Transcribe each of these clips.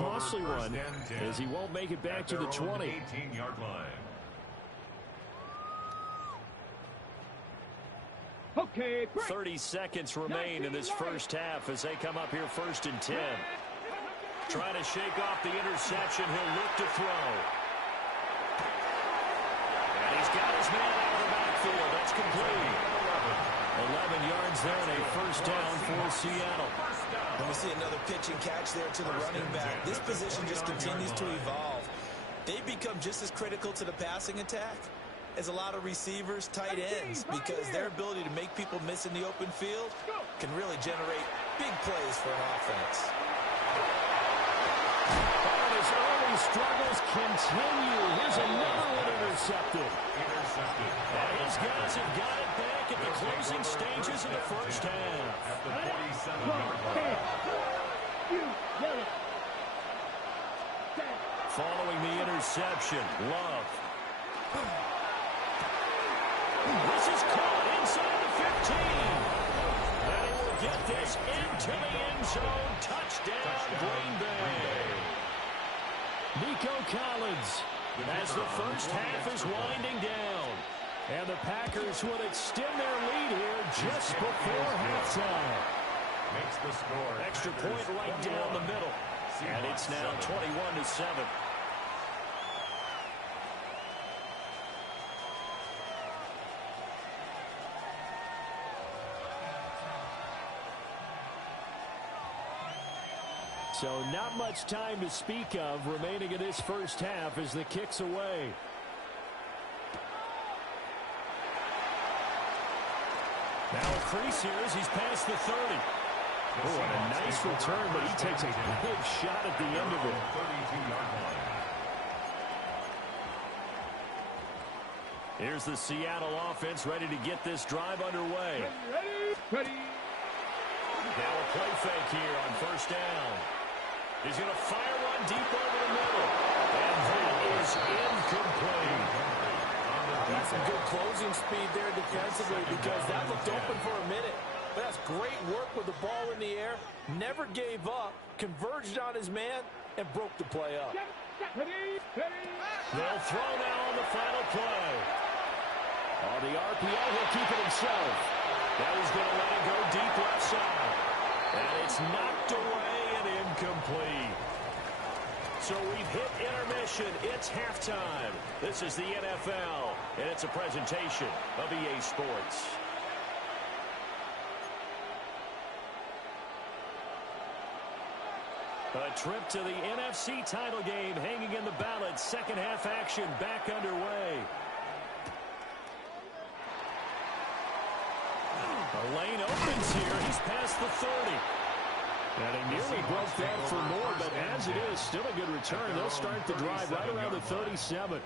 costly one as he won't make it back to the 20. 18-yard line. Okay, 30 seconds remain in this first half as they come up here 1st and 10. Trying to shake off the interception. He'll look to throw. And he's got his man out of the backfield. That's complete. 11 yards there and a first down for Seattle. Let me see another pitch and catch there to the running back. This position just continues to evolve. They become just as critical to the passing attack as a lot of receivers, tight ends, because their ability to make people miss in the open field can really generate big plays for an offense. And his early struggles continue. Here's another one intercepted. And his guys have got it back at the closing stages of the first half. At the 47-yard line. Following the interception, Love. This is caught inside the 15. And he will get this into the end zone. Touchdown, Green Bay. Nico Collins as the first half is winding down. And the Packers would extend their lead here just before halftime. Makes the score. Extra point right down the middle. And it's now 21-7. So not much time to speak of remaining in this first half as the kick's away. Now a crease here as he's past the 30. Oh, and a nice return, but he takes a big shot at the end of it. 32-yard line. Here's the Seattle offense ready to get this drive underway. Ready. Now a play fake here on first down. He's going to fire one deep over the middle. And that is incomplete. That's some good closing speed there defensively because that looked open for a minute. But that's great work with the ball in the air. Never gave up, converged on his man, and broke the play up. They'll throw now on the final play. On the RPO, he'll keep it himself. Now he's going to let it go deep left side. And it's knocked away and incomplete. So we've hit intermission. It's halftime. This is the NFL, and it's a presentation of EA Sports. A trip to the NFC title game hanging in the balance. Second half action back underway. The lane opens here. He's past the 30. And he nearly broke that for more, but as it is, still a good return. They'll start the drive right around the 37.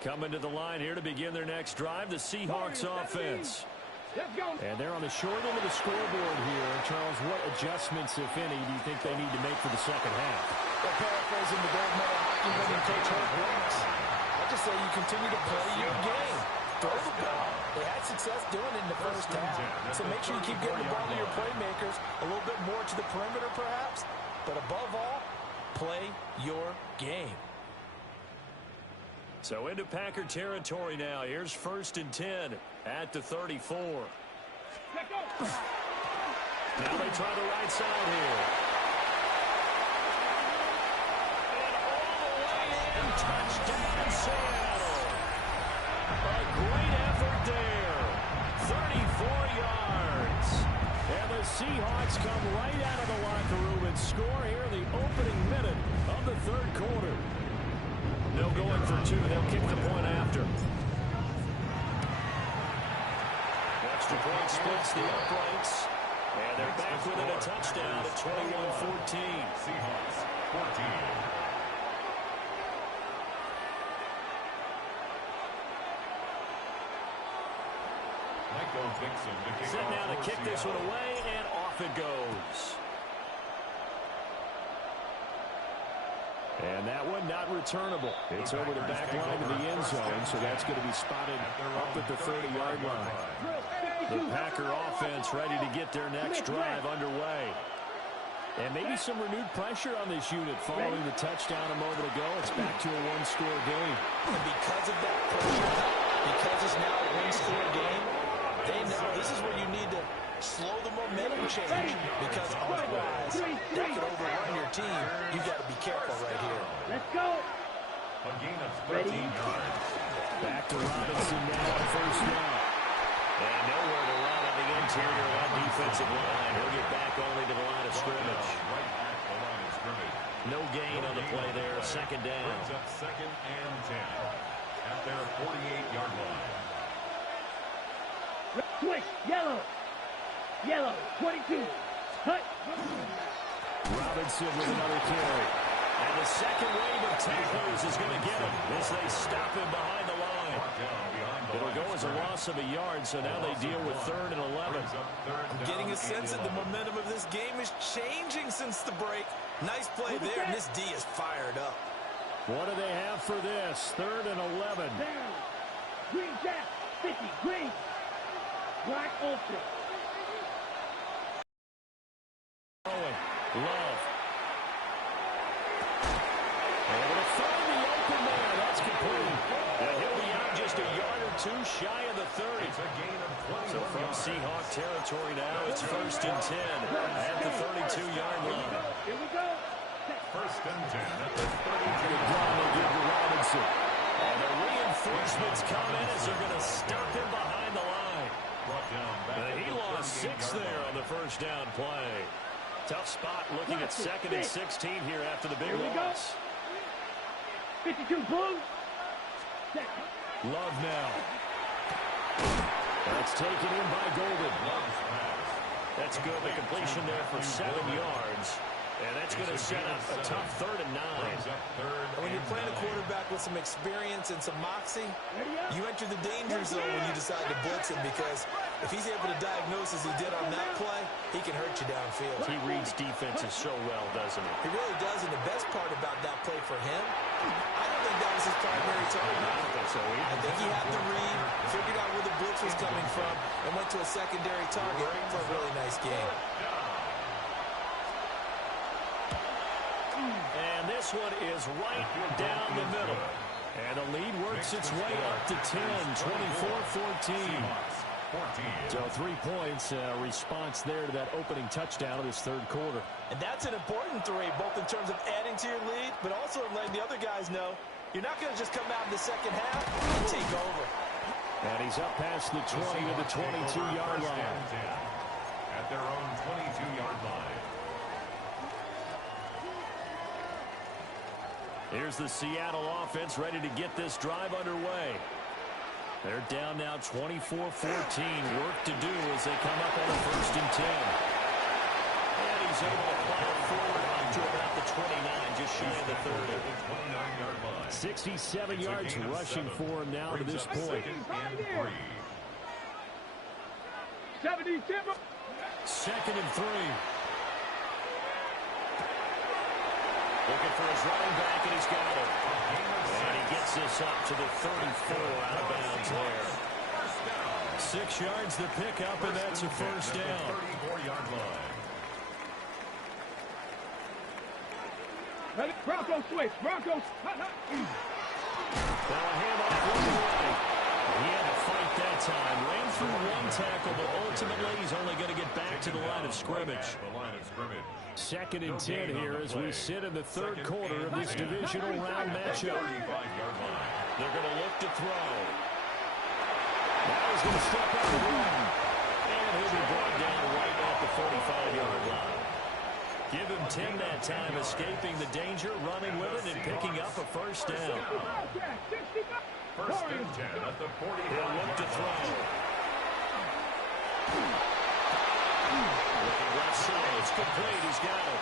Coming to the line here to begin their next drive, the Seahawks offense. And they're on the short end of the scoreboard here. Charles, what adjustments, if any, do you think they need to make for the second half? Well, paraphrasing the gold medal hockey winning coach Herb Brooks, I just say you continue to play your game. Throw the ball. They had success doing it in the first half. So make sure you keep getting the ball to your playmakers, a little bit more to the perimeter perhaps. But above all, play your game. So into Packer territory now. Here's 1st and 10 at the 34. Now they try the right side here. And all the way in, touchdown Seattle. A great effort there. 34 yards. And the Seahawks come right out of the locker room and score here in the opening minute of the third quarter. They'll go in for two. They'll kick the point after. Extra point splits the uprights. And they're back within a touchdown at 21-14. Seahawks 14. Set now to kick this one away, and off it goes. And that one not returnable. It's over the back line of the end zone, so that's going to be spotted up at the 30-yard line. The Packer offense ready to get their next drive underway. And maybe some renewed pressure on this unit following the touchdown a moment ago. It's back to a one-score game. And because of that pressure, because it's now a one-score game, they know this is where you need to slow the momentum change, because otherwise that could overrun your team. You've got to be careful right here. Let's go. A gain of 13 yards. Back to Robinson now on first down. And nowhere to run on the interior of that defensive line. He'll get back only to the line of scrimmage. Right at the line of scrimmage. No gain on the play there. Second down. Brings up 2nd and 10 at their 48-yard line. Switch. Yellow. Yellow. 22. Cut. Robinson with another carry. And the second wave of tacklers is going to get him as they stop him behind the line. It'll go as a loss of a yard, so now they deal with 3rd and 11. I'm getting a sense that the momentum of this game is changing since the break. Nice play there, and this D is fired up. What do they have for this? 3rd and 11. Down. Green jack. 50. Green. Black ultra. Love. Able to find the open man. That's complete. And he'll be out just a yard or two shy of the 30. It's a gain of 20. So from Seahawk territory now, it's 1st and 10 at the 32-yard line. Here we go. 1st and 10 at the Good run they give to Robinson. And the reinforcements come in as they're going to stop him behind the line. And he lost 6 there on the first down play. Tough spot looking at 2nd and 16 here after the big loss. 52 blue. Love now. That's taken in by Golden. That's good. The completion there for 7 yards. And that's going to set up a tough 3rd and 9. And when you're playing a quarterback with some experience and some moxie, you enter the danger zone when you decide to blitz him, because if he's able to diagnose as he did on that play, he can hurt you downfield. He reads defenses so well, doesn't he? He really does, and the best part about that play for him, I don't think that was his primary target. I don't think so either. I think he had the read, figured out where the blitz was coming from, and went to a secondary target for a really nice game. And this one is right down the middle. And the lead works its way up to 10, 24-14. So 3 points, response there to that opening touchdown of this 3rd quarter. And that's an important 3, both in terms of adding to your lead, but also in letting the other guys know you're not going to just come out in the second half and take over. And he's up past the 20 to the 22-yard line. At their own 22-yard line. Here's the Seattle offense ready to get this drive underway. They're down now 24-14. Work to do as they come up on a 1st and 10. And he's able to plow forward up to about the 29, just shy of the 30. 67 yards rushing for him now to this point. 77. 2nd and 3. Looking for his running back, and he's got it. And he gets this up to the 34 out of bounds there. 6 yards to pick up, and that's a first down. 34-yard line. Ready? Broncos switch. Broncos. Now a handoff one way. He had to fight that time. Ran through 1 tackle, but ultimately he's only going to get back to the line of scrimmage. 2nd and 10 here as we sit in the 3rd quarter of this divisional round matchup. They're going to look to throw. Now he's going to step out and run. And he'll be brought down right at the 45-yard line. Give him 10 that time, escaping the danger, running with it, and picking up a first down. 1st and 10 at the 40. He'll look to throw. Looking left side, it's complete. He's got it.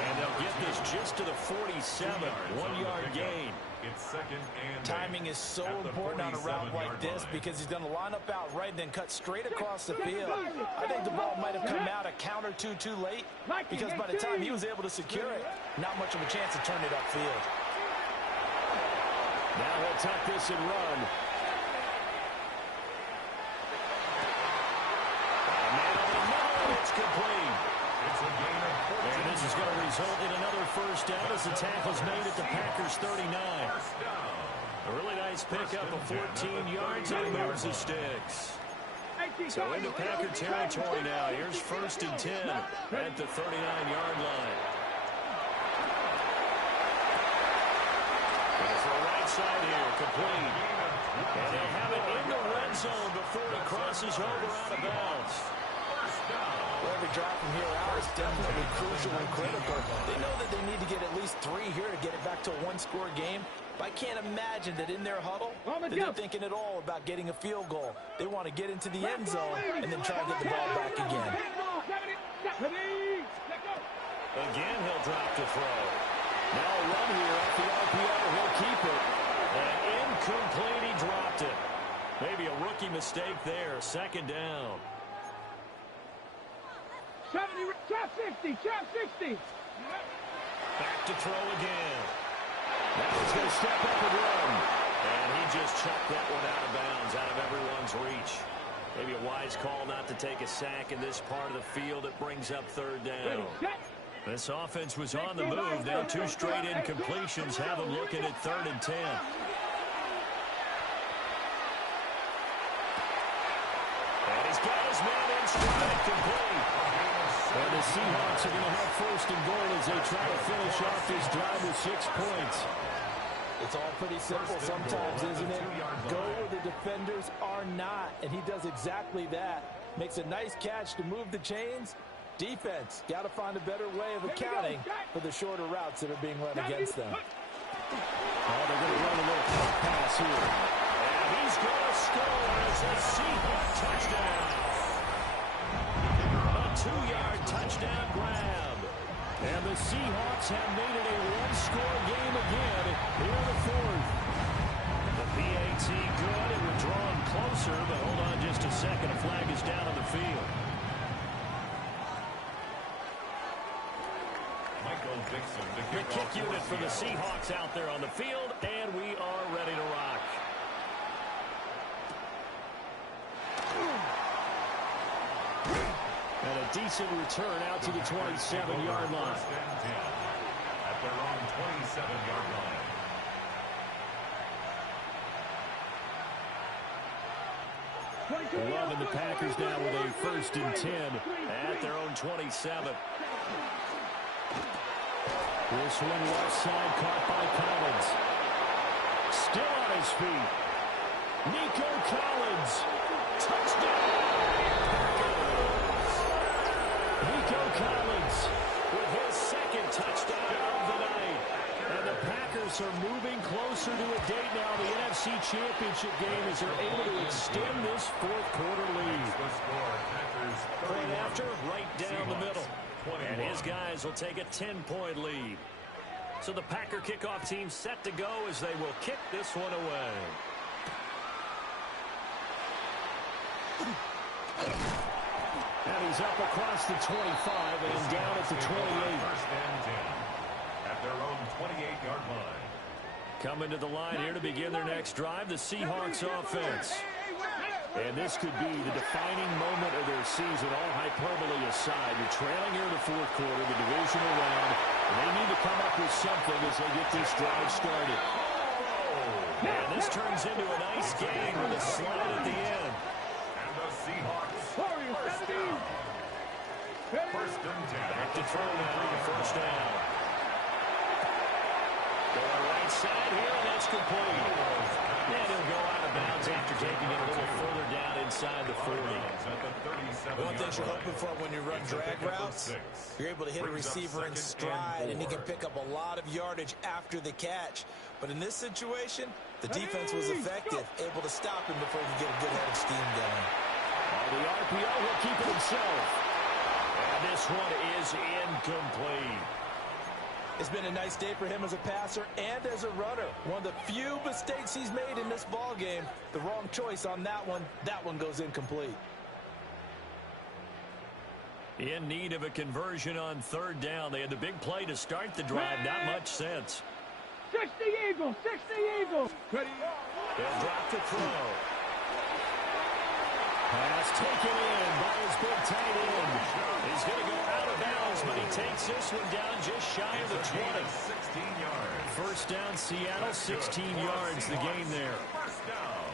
And they'll get this just to the 47. 1-yard gain. It's 2nd and 8. Timing is so important on a route like this, because he's going to line up out right and then cut straight across the field. I think the ball might have come out a count or two too late, because by the time he was able to secure it, not much of a chance to turn it upfield. Now he'll tuck this and run. And man on the middle, it's complete. It's a gain of 14. And this is going to result in another first down as the tackle's made at the Packers' 39. First down. A really nice pickup of 14 yards and moves the sticks. So into Packer territory now. Here's 1st and 10 at the 39-yard line. And for a right side here, complete. And they'll have it in the red zone before he crosses over out of bounds. Well, every drive from here out is definitely crucial and critical. They know that they need to get at least 3 here to get it back to a one-score game. But I can't imagine that in their huddle, that they're thinking at all about getting a field goal. They want to get into the end zone and then try to get the ball back again. Again, he'll drop to throw. Now a run here off the RPO. He'll keep it. And incomplete, he dropped it. Maybe a rookie mistake there. 2nd down. Trap 60. Back to throw again. Now he's going to step up and run. And he just chucked that one out of bounds, out of everyone's reach. Maybe a wise call not to take a sack in this part of the field. It brings up 3rd down. This offense was on the move. Now 2 straight incompletions have them looking at 3rd and 10. And he's got his man in stride, complete. And the Seahawks are going to have 1st and goal as they try to finish off this drive with 6 points. It's all pretty simple sometimes, isn't it? Go where the defenders are not, and he does exactly that. Makes a nice catch to move the chains. Defense, got to find a better way of accounting for the shorter routes that are being run against them. Oh, they're going to run a little quick pass here. And he's going to score as a Seahawk touchdown. A 2-yard touchdown grab. And the Seahawks have made it a one-score game again here in the 4th. The PAT good, and we're drawing closer, but hold on just a second. A flag is down on the field. The kick unit for the Seahawks out there on the field, and we are ready to rock. And a decent return out to the 27-yard line. At their own 27-yard line. Loving the Packers now with a 1st and 10 at their own 27. This one left side caught by Collins. Still on his feet. Nico Collins. Touchdown. Nico Collins with his 2nd touchdown of the night. And the Packers are moving closer to a date now. The NFC Championship game as they're able to extend this 4th quarter lead. Point after, right down the middle. And his guys will take a 10-point lead. So the Packer kickoff team set to go as they will kick this one away. And he's up across the 25 and down at the 28. 1st and 10 at their own 28-yard line. Coming to the line here to begin their next drive, the Seahawks offense. And this could be the defining moment of their season, all hyperbole aside. You're trailing here in the 4th quarter, the divisional round, and they need to come up with something as they get this drive started. And this turns into a nice game with a slide at the end. And the Seahawks, 1st down. 1st and 10. Back to throw now, 1st down. Going right side here, and that's complete. And he'll go out of bounds after taking it a little further down inside the 40. One thing you're hoping for when you run drag routes, you're able to hit a receiver in stride, and he can pick up a lot of yardage after the catch. But in this situation, the defense was effective, able to stop him before he could get a good head of steam going. The RPO will keep it himself. And this one is incomplete. It's been a nice day for him as a passer and as a runner. One of the few mistakes he's made in this ball game. The wrong choice on that one. That one goes incomplete. In need of a conversion on 3rd down. They had the big play to start the drive. Not much sense. 60 Eagles. Ready. They'll drop the throw. Pass taken in by his big tight end. He's going to go out of bounds gets this one down just shy of the 20. 16 yards. First down, Seattle, 16 yards, the gain there. First down.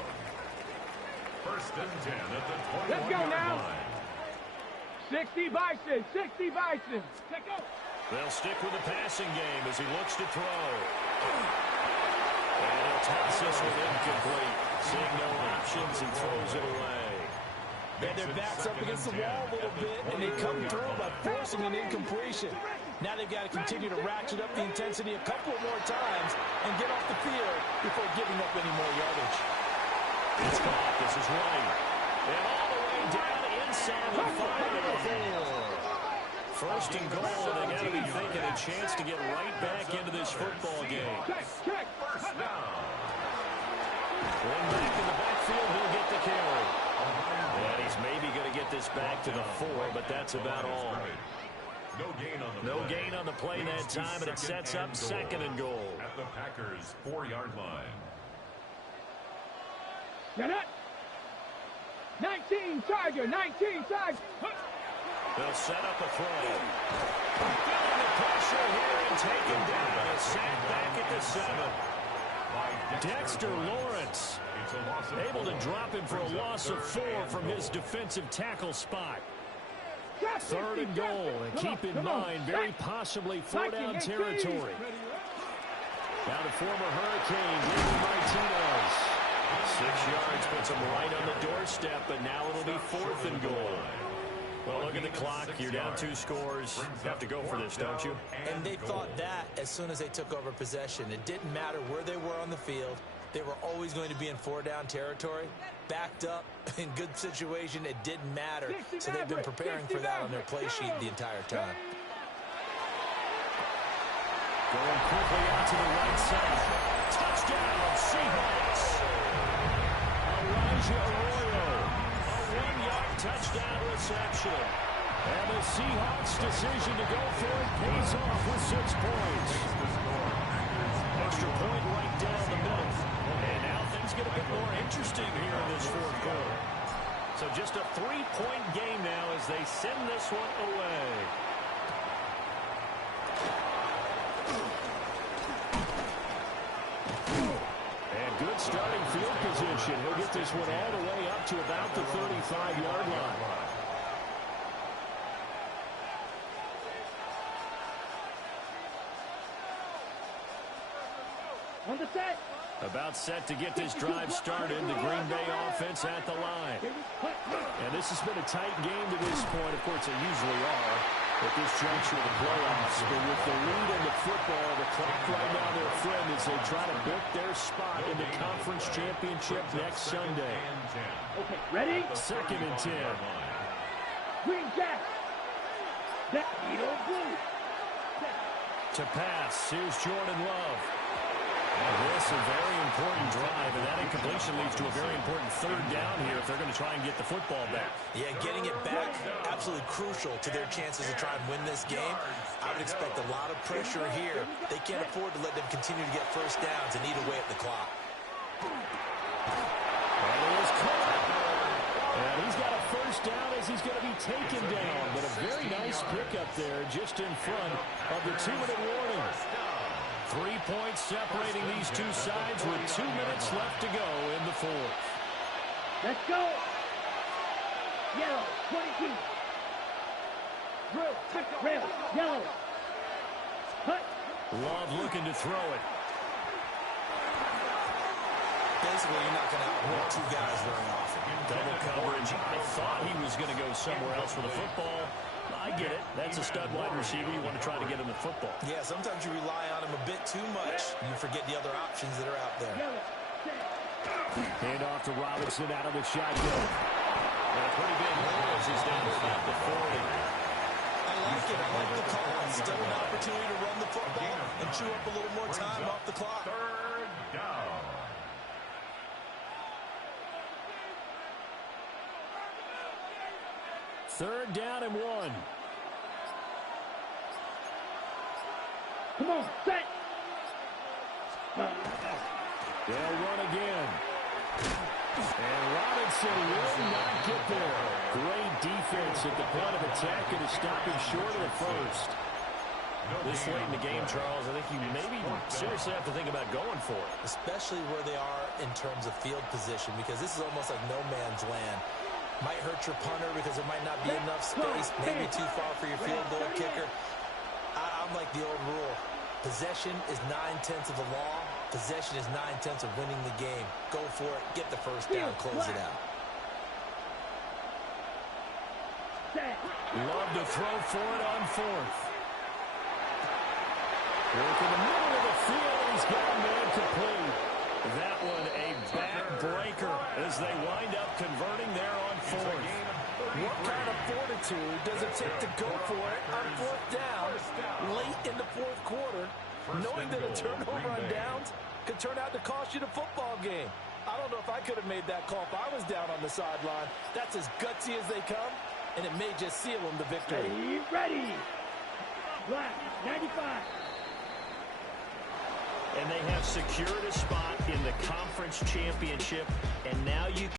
First and 10 at the 21-yard Let's go now. line. 60 Bison, 60 Bison. Take go. They'll stick with the passing game as he looks to throw. And he'll toss this one incomplete. Seeing no options and throws it away. And their backs up against the wall a little bit, and they come through by forcing an incompletion. Now they've got to continue to ratchet up the intensity a couple of more times and get off the field before giving up any more yardage. It's caught. This is right. And all the way down inside the 5. First and goal, they got to be thinking a chance to get right back into this football game. Check. First down. One back in the backfield, he'll get the carry. And he's maybe going to get this back to the 4, but that's about all. No gain on the play that time, and it sets up second and goal. At the Packers' 4-yard line. Get it. 19 Tiger, 19 Tiger. They'll set up a throw. Feeling the pressure here and taken down. A sack back at the 7. Dexter Lawrence able to drop him for a loss of 4 from his defensive tackle spot. Third and goal, and keep in mind, very possibly 4-down territory. Now to former Hurricane, David Martinez. 6 yards puts him right on the doorstep, but now it'll be 4th and goal. Well, look at the clock. You're down 2 scores. You have to go for this, don't you? And they thought that as soon as they took over possession. It didn't matter where they were on the field. They were always going to be in 4-down territory. Backed up, in good situation, it didn't matter. So they've been preparing for that on their play sheet the entire time. Going quickly out to the right side. Touchdown, Seahawks. Elijah Arroyo. A 1-yard touchdown reception. And the Seahawks' decision to go for it pays off with 6 points. Extra point right down the middle. And now things get a bit more interesting here in this 4th quarter. So just a 3-point game now as they send this one away. And good starting field position. He'll get this one all the way up to about the 35-yard line. On the set. About set to get this drive started. The Green Bay offense at the line. And this has been a tight game to this point. Of course, they usually are at this juncture of the playoffs. But with the lead in the football, the clock right now their friend as they try to book their spot in the conference championship next Sunday. Okay, ready? 2nd and 10. Green Jack. That needle blue. To pass, here's Jordan Love. This is a very important drive, and that incompletion leads to a very important 3rd down here if they're going to try and get the football back. Yeah, getting it back, absolutely crucial to their chances to try and win this game. I would expect a lot of pressure here. They can't afford to let them continue to get first downs and eat away at the clock. And it is caught. And he's got a first down as he's going to be taken down, but a very nice pickup there just in front of the 2-minute warning. 3 points separating these two sides with 2 minutes left to go in the 4th. Let's go. Yellow, 22. Red, yellow. Cut. Love looking to throw it. Basically, you're not going to outrun 2 guys very often. Double coverage. I thought he was going to go somewhere else with the football. I get it. That's a stud wide receiver. You want to try to get him the football. Yeah, sometimes you rely on him a bit too much, and you forget the other options that are out there. Hand off to Robinson out of the shotgun. And a pretty big hole as he's down to about the 40. I like it. I like the call. Still an opportunity to run the football and chew up a little more time off the clock. 3rd down. Third down and 1. Come on, set. They'll run again. And Robinson will not get there. Great defense at the point of attack and is stopping short of the first. This late in the game, Charles, I think you maybe seriously have to think about going for it. Especially where they are in terms of field position, because this is almost like no man's land. Might hurt your punter because there might not be enough space, maybe too far for your field goal kicker. I'm like the old rule. Possession is 9/10 of the law. Possession is 9/10 of winning the game. Go for it. Get the first down. Close it out. Love to throw for it on fourth. Work in the middle of the field. He's got a man complete. That one a back-breaker as they wind up converting there on fourth. What kind of fortitude does it take to go for it on fourth down late in the fourth quarter, knowing that a turnover on downs could turn out to cost you the football game? I don't know if I could have made that call if I was down on the sideline. That's as gutsy as they come, and it may just seal them the victory. Ready. Black, 95. And they have secured a spot in the conference championship, and now you